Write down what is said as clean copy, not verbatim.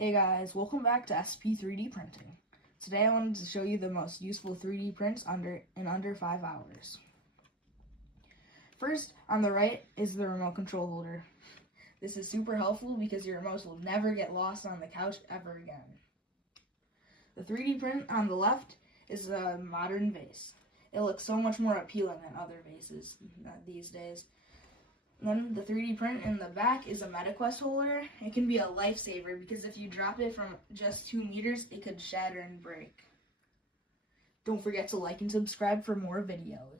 Hey guys, welcome back to SP3D Printing. Today I wanted to show you the most useful 3D prints in under 5 hours. First, on the right is the remote control holder. This is super helpful because your remotes will never get lost on the couch ever again. The 3D print on the left is a modern vase. It looks so much more appealing than other vases these days. Then the 3D print in the back is a MetaQuest holder. It can be a lifesaver because if you drop it from just 2 meters, it could shatter and break. Don't forget to like and subscribe for more videos.